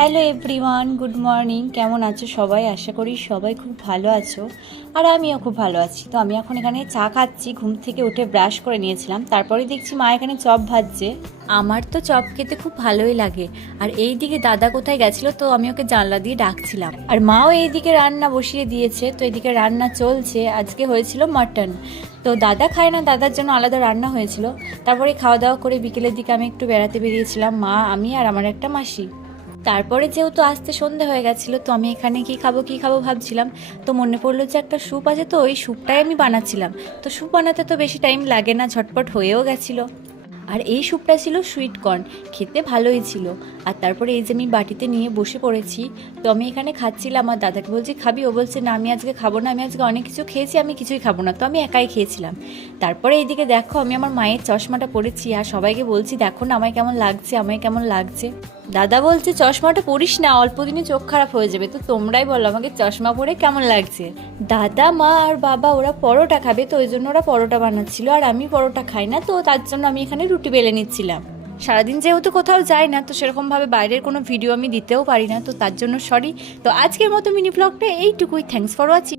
Hello everyone, good morning. কেমন আছো সবাই? আশা করি সবাই খুব ভালো আছো, আর আমিও খুব ভালো আছি। তো আমি এখন এখানে চা খাচ্ছি। ঘুম থেকে উঠে ব্রাশ করে নিয়েছিলাম, তারপরে দেখছি মা এখানে চপ ভাজছে। আমার তো চপ খেতে খুব ভালোই লাগে। আর এই দিকে দাদা কোথায় গেছিলো, তো আমি ওকে জানলা দিয়ে ডাকছিলাম। আর মাও এইদিকে রান্না বসিয়ে দিয়েছে, তো এইদিকে রান্না চলছে। আজকে হয়েছিল মাটন, তো দাদা খায় না, দাদার জন্য আলাদা রান্না হয়েছিল। তারপরে খাওয়া দাওয়া করে বিকেলের দিকে আমি একটু বেড়াতে বেরিয়েছিলাম, মা, আমি আর আমার একটা মাসি। তারপরে যেহেতু আসতে সন্ধে হয়ে গেছিলো, তো আমি এখানে কি খাবো ভাবছিলাম। তো মনে পড়লো যে একটা স্যুপ আছে, তো ওই স্যুপটাই আমি বানাচ্ছিলাম। তো স্যুপ বানাতে তো বেশি টাইম লাগে না, ঝটপট হয়েও গেছিলো। আর এই স্যুপটা ছিল সুইট কর্ন, খেতে ভালোই ছিল। আর তারপরে এই যে আমি বাটিতে নিয়ে বসে পড়েছি, তো আমি এখানে খাচ্ছিলাম। আমার দাদাকে বলছি খাবি, ও বলছে না আমি আজকে খাবো না, আমি আজকে অনেক কিছু খেয়েছি, আমি কিছুই খাবো না। তো আমি একাই খেয়েছিলাম। তারপরে এইদিকে দেখো, আমি আমার মায়ের চশমাটা পরেছি আর সবাইকে বলছি দেখো না আমায় কেমন লাগছে, আমায় কেমন লাগছে। দাদা বলছে চশমাটা পরিস না, অল্প দিনে চোখ খারাপ হয়ে যাবে। তো তোমরাই বলো আমাকে চশমা পরে কেমন লাগছে। দাদা, মা আর বাবা ওরা পরোটা খাবে, তো ওই জন্য ওরা পরোটা বানাচ্ছিল। আর আমি পরোটা খাই না, তো তার জন্য আমি এখানে রুটি বেলে নিচ্ছিলাম। সারাদিন যেহেতু কোথাও যাই না, তো সেরকমভাবে বাইরের কোনো ভিডিও আমি দিতেও পারি না, তো তার জন্য সরি। তো আজকের মতো মিনি ব্লগটা এইটুকুই। Thanks for watching.